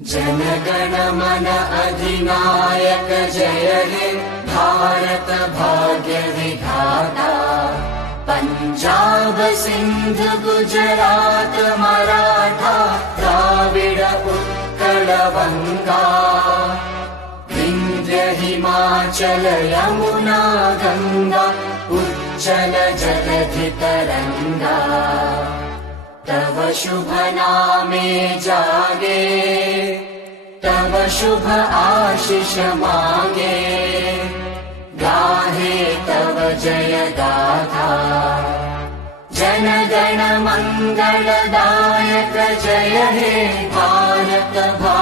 जनगण मन अधिनायक जय हे भारत भाग्य विधाता। पंजाब सिंध गुजरात मराठा द्राविड उत्कल बंगा। विंध्य हिमाचल यमुना गंगा उच्चल जलधि तरंगा। तव शुभ नामे जागे तव शुभ आशीष मांगे। गाहे तव जय गाथा जन गण मंगलदायक जय हे भारत भाग्य